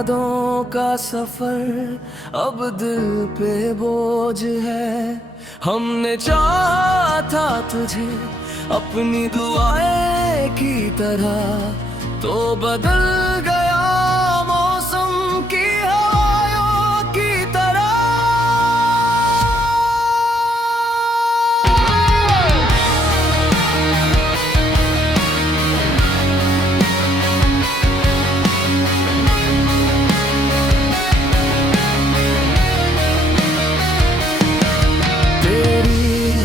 यादों का सफर अब दिल पे बोझ है। हमने चाहा था तुझे अपनी दुआएं की तरह, तो बदल गया मौसम की हवाओं की तरह।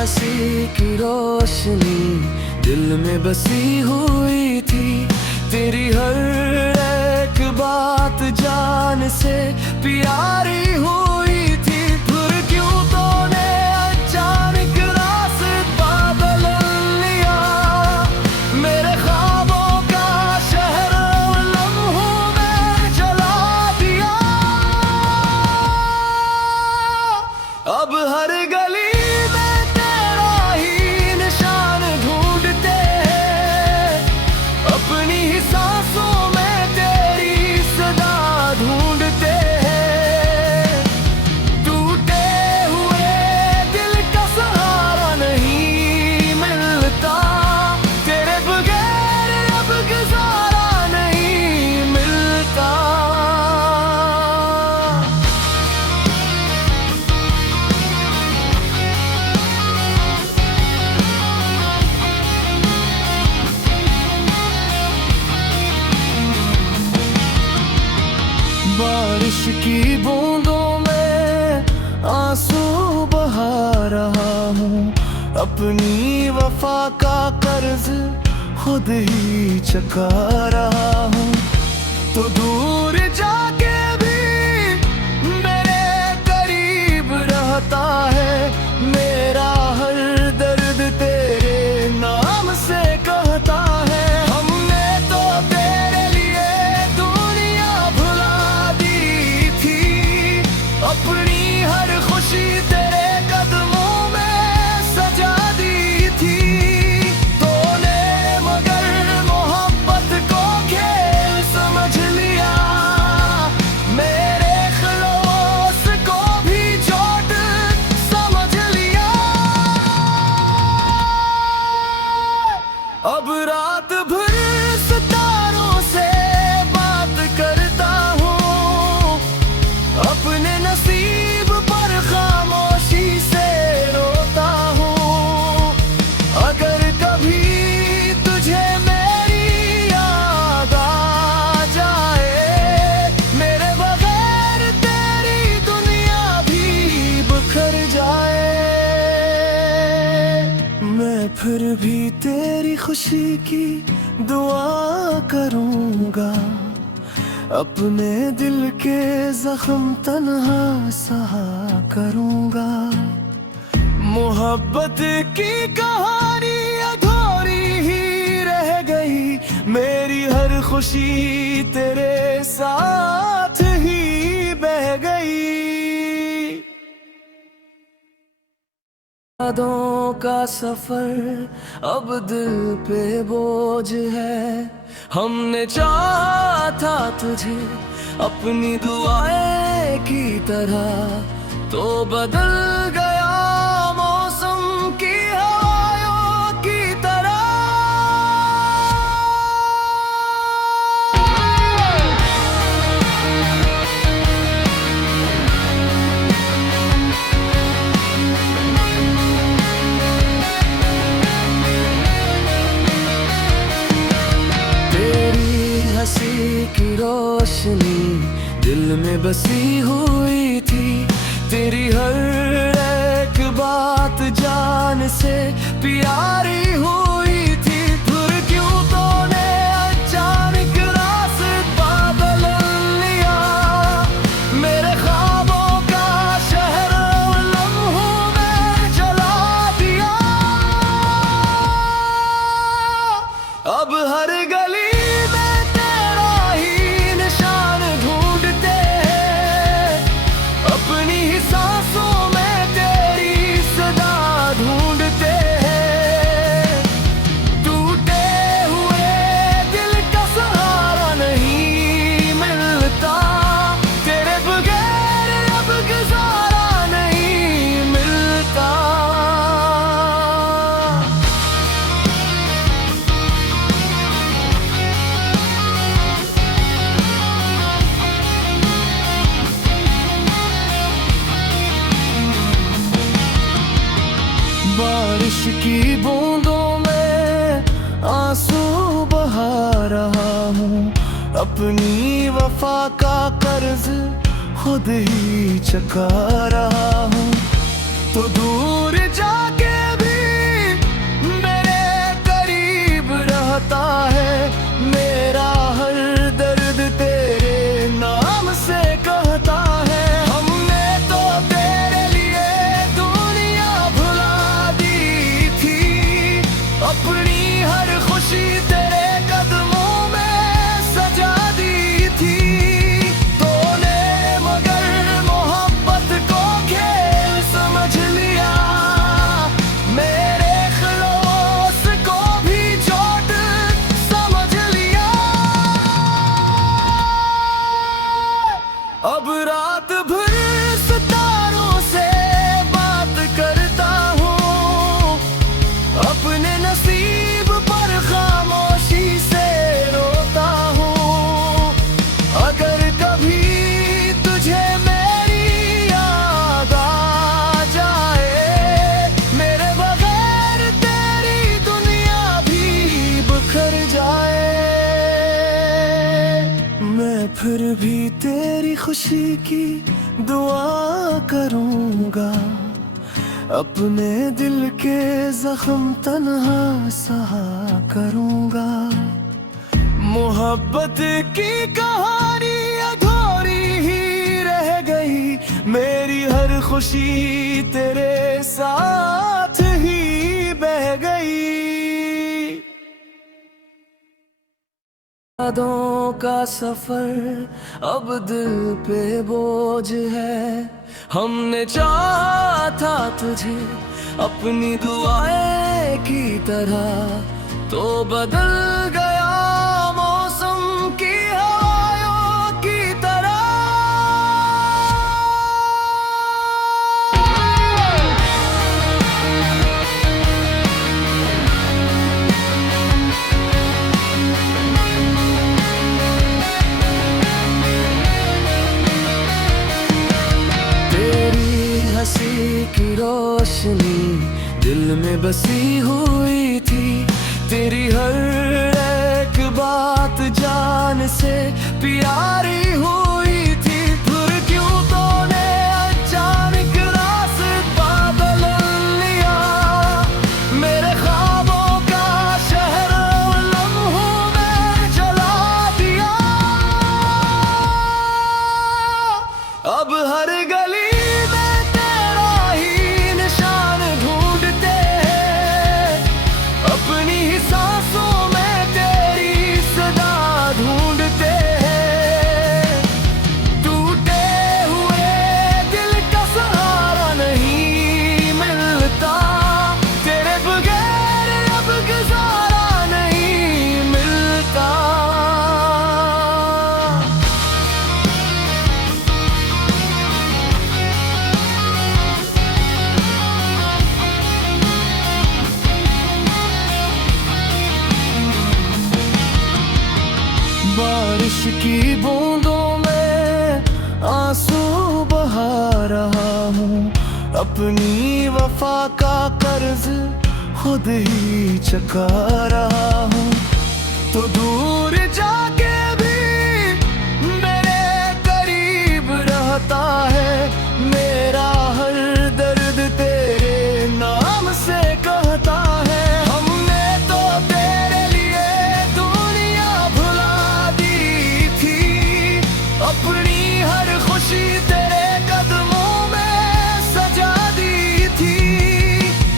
हंसी की रोशनी दिल में बसी हुई थी, तेरी हर एक बात जान से प्यारी हुई थी। फिर क्यों तूने अचानक रास्ता बदल लिया, मेरे ख्वाबों का शहर लम्हों में जला दिया। अब हर गली बारिश की बूंदों में आंसू बहा रहा हूँ, अपनी वफा का कर्ज खुद ही चुका रहा हूँ। तो दूर जाके भी मेरे करीब रहता है, मेरा हर दर्द तेरे नाम से कहता है। हमने तो तेरे लिए दुनिया भुला दी थी, अपनी हर खुशी तेरे कदमों में सजा दी थी। तूने मगर मोहब्बत को खेल समझ लिया, मेरे खिलौस को भी चोट समझ लिया। अब रात भर सितारों से बात करता हूँ, अपने नसीब पर खामोशी से रोता हूँ। अगर कभी तुझे मेरी याद आ जाए, मेरे बगैर तेरी दुनिया भी बिखर जाए, मैं फिर भी तेरी खुशी की दुआ करूँगा। अपने दिल के जख्म तन्हा सहा करूँगा। मोहब्बत की कहानी अधूरी ही रह गई, मेरी हर खुशी तेरे साथ ही बह गई। यादों का सफर अब दिल पे बोझ है। हमने चाहा था तुझे अपनी दुआएं की तरह, तो बदल गया मौसम की हवाओं की तरह। हंसी की रोशनी दिल में बसी हुई थी, तेरी हर एक बात जान से प्यारी हुई थी। फिर क्यों तूने अचानक रास्ता बदल लिया, मेरे ख्वाबों का शहर लम्हों में जला दिया। अब हर गली सांसों में तेरी सदा ढूंढते हैं। की बूंदों में आंसू बहा रहा हूँ। अपनी वफा का कर्ज खुद ही चुका रहा हूँ। तो दूर जाके भी मेरे करीब रहता है। मेरा हर दर्द तेरे नाम से कहता है। हमने तो तेरे लिए दुनिया भुला दी थी। अपनी हर खुशी तेरे कदमों में सजा दी थी। तूने मगर मोहब्बत को खेल समझ लिया। मेरे खिलौस को भी चोट समझ लिया। अब रात भर सितारों से बात करता हूँ। अपने नसीब पर खामोशी से रोता हूँ। अगर कभी तुझे मेरी याद आ जाए, मेरे बगैर तेरी दुनिया भी बिखर जाए, मैं फिर भी तेरी खुशी की दुआ करूँगा। अपने दिल के जख्म तन्हा सहा करूँगा। मोहब्बत की कहानी अधूरी ही रह गई। मेरी हर खुशी तेरे साथ ही बह गई। यादों का सफर अब दिल पे बोझ है। हमने चाहा था तुझे अपनी दुआएं की तरह, तो बदल गया मौसम की हवाओं की तरह। हंसी की रोशनी दिल में बसी हुई थी। तेरी हर एक बात जान से प्यारी हुई थी। फिर क्यों तूने अचानक रास्ता बदल लिया। मेरे ख्वाबों का शहर लम्हों में जला दिया। अब हर गली सांसों में तेरी सदा ढूंढते हैं। टूटे हुए दिल का सहारा नहीं मिलता। तेरे बगैर अब गुजारा नहीं मिलता। बारिश की बूंदों में आंसू बहा रहा हूँ। अपनी वफा का कर्ज खुद ही चुका रहा हूँ। तो दूर जाके भी मेरे करीब रहता है। मेरा हर दर्द तेरे नाम से कहता है। हमने तो तेरे लिए दुनिया भुला दी थी। अपनी हर खुशी तेरे कदमों में सजा दी थी।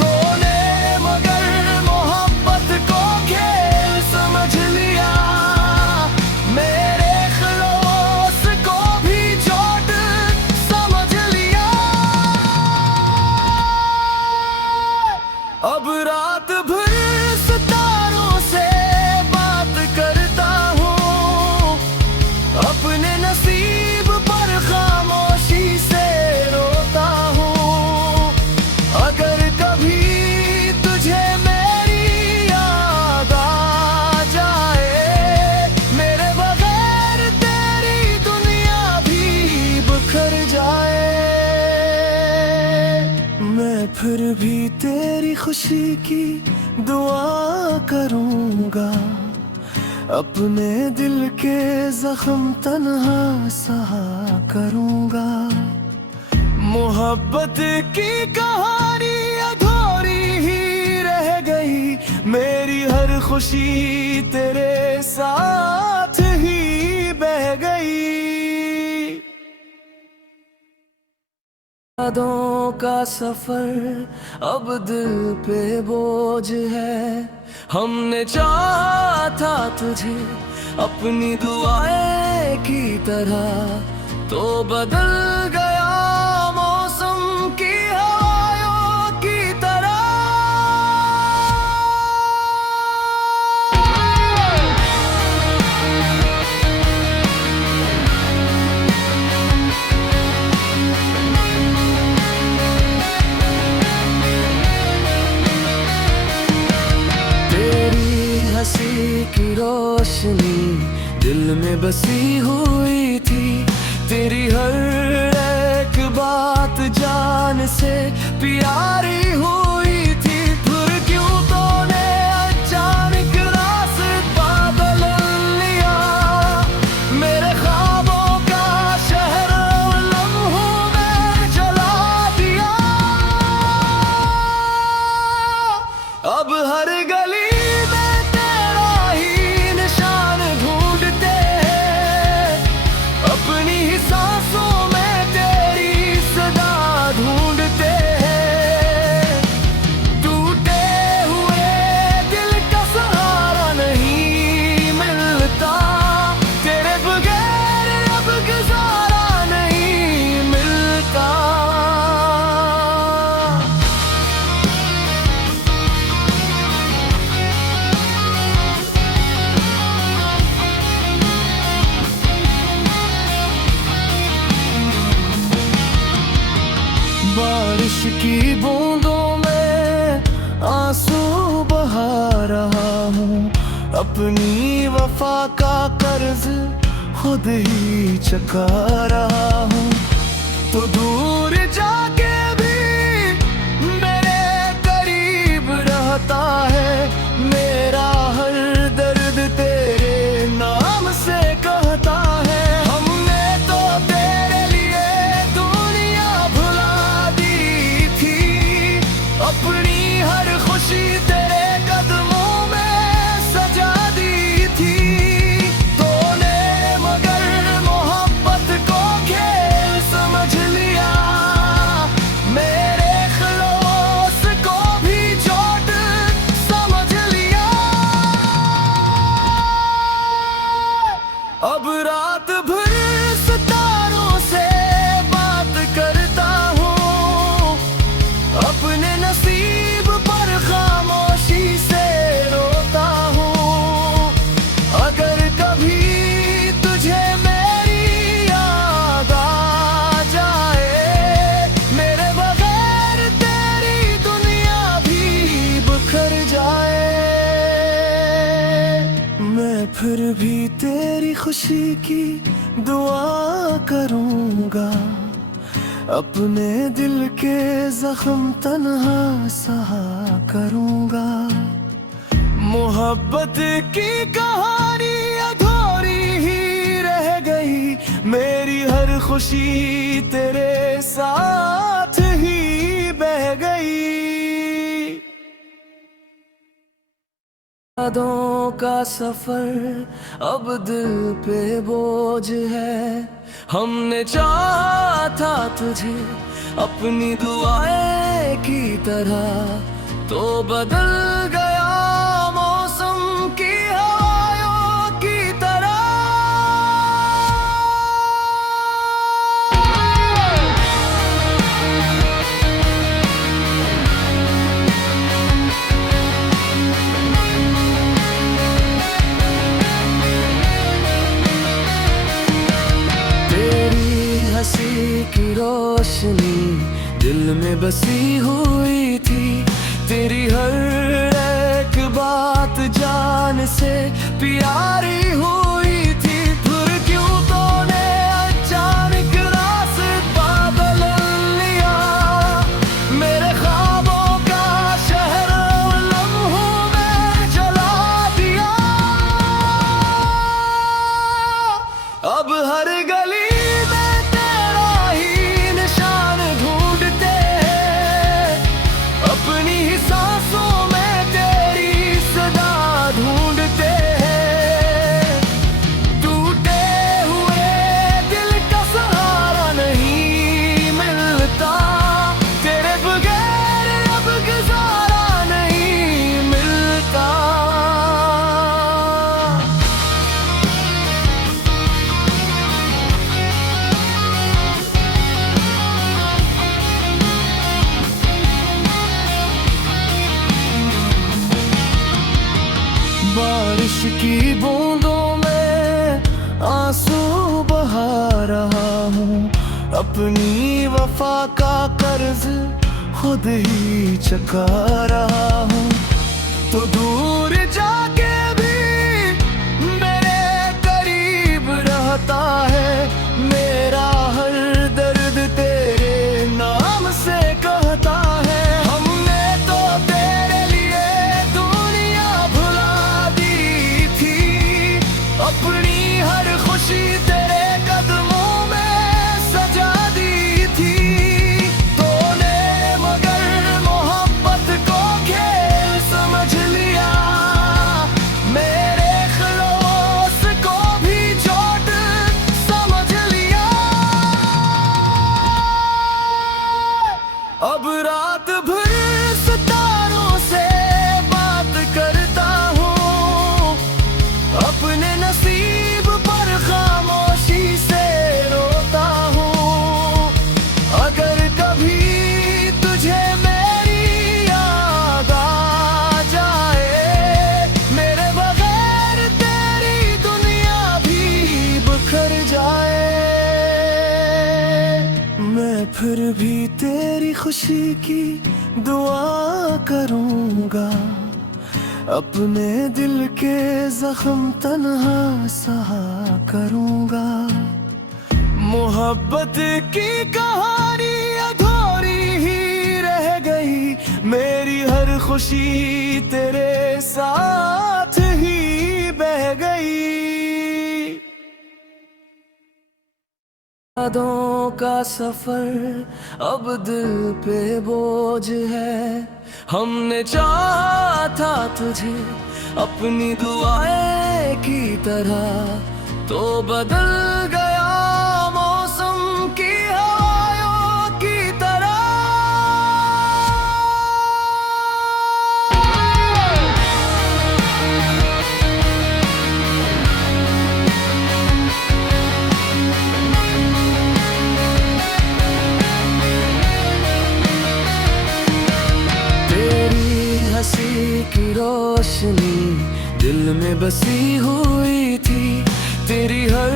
तूने मगर मोहब्बत को खेल समझ लिया। मेरे खिलौस को भी चोट समझ लिया। अब रात भर सितारों से बात करता हूँ। अपने नसीब फिर भी तेरी खुशी की दुआ करूंगा, अपने दिल के जख्म तन्हा सहा करूंगा। मोहब्बत की कहानी अधूरी ही रह गई, मेरी हर खुशी तेरे साथ ही बह गई। यादों का सफर अब दिल पे बोझ है, हमने चाहा था तुझे अपनी दुआएं की तरह, तो बदल गया मौसम की हवाओं की तरह। हंसी की रोशनी दिल में बसी हुई थी, तेरी हर एक बात जान से प्यारी हुई थी। फिर क्यों तूने अचानक रास्ता बदल लिया, मेरे ख्वाबों का शहर लम्हों में जला दिया। अब हर गली बारिश की बूंदों में आंसू बहा रहा हूँ, अपनी वफा का कर्ज खुद ही चुका रहा हूँ। तो दूर जाके भी मेरे करीब रहता है, मेरा हर दर्द तेरे नाम से कहता है। हमने तो तेरे लिए दुनिया भुला दी थी, अपनी हर खुशी तेरे कदमों में सजा दी थी। तूने मगर मोहब्बत को खेल समझ लिया, मेरे खलौस को भी चोट समझ लिया। अब रात भर सितारों से बात करता हूँ, अपने नसीब पर खामोशी से रोता हूँ। अगर कभी तुझे मेरी याद आ जाए, मेरे बगैर तेरी दुनिया भी बिखर जाए, मैं फिर भी तेरी खुशी की दुआ करूंगा, अपने दिल के जख्म तन्हा सहा करूंगा। मोहब्बत की कहानी अधूरी ही रह गई, मेरी हर खुशी तेरे साथ ही बह गई। यादों का सफर अब दिल पे बोझ है, हमने चाहा था तुझे अपनी दुआएं की तरह, तो बदल गया मौसम की हवाओं की तरह। हंसी की रोशनी दिल में बसी हुई थी, तेरी हर एक बात जान से प्यारी हुई थी। फिर क्यों तूने अचानक रास्ता बदल लिया, मेरे ख्वाब अपनी वफा का कर्ज खुद ही चुका रहा हूँ। तो दूर जाके भी मेरे करीब रहता है, मेरा हर दर्द तेरे नाम से कहता है। हमने तो तेरे लिए दुनिया भुला दी थी, अपनी हर खुशी तेरे कदमों में सजा दी थी। तूने मगर मोहब्बत को खेल समझ लिया, मेरे खौफ को भी चोट समझ लिया। अब रात भर सितारों से बात करता हूँ, अपने नसीब पर खामोशी से रोता हूँ। अगर कभी तुझे मेरी याद आ जाए, मेरे बगैर तेरी दुनिया भी बिखर जाए, मैं फिर भी तेरी खुशी की दुआ करूँगा। अपने दिल के जख्म तन्हा सहा करूँगा। मोहब्बत की कहानी अधूरी ही रह गई, मेरी हर खुशी तेरे साथ ही बह गई। यादों का सफर अब दिल पे बोझ है, हमने चाहा था तुझे अपनी दुआएं की तरह, तो बदल गया मौसम की हवाओं की तरह। हंसी की रोशनी दिल में बसी हुई थी, तेरी हर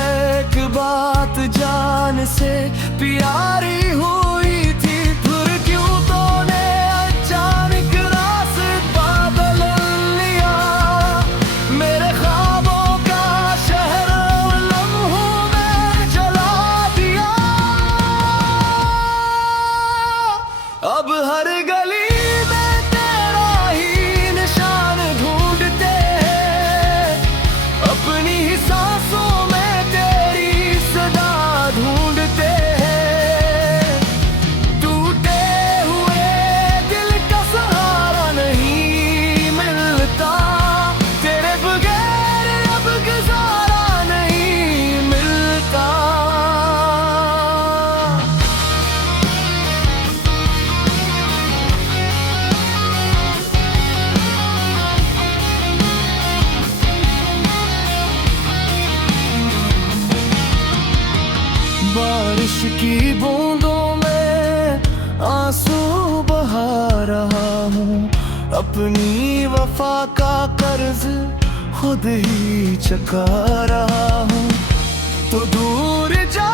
एक बात जान से प्यारी हुई थी। फिर क्यों तूने अचानक रास्ता बदल लिया, मेरे ख्वाबों का शहर लम्हों में जला दिया। अब हर गली बारिश की बूंदों में आंसू बहा रहा हूँ, अपनी वफा का कर्ज खुद ही चुका रहा हूँ। तो दूर जा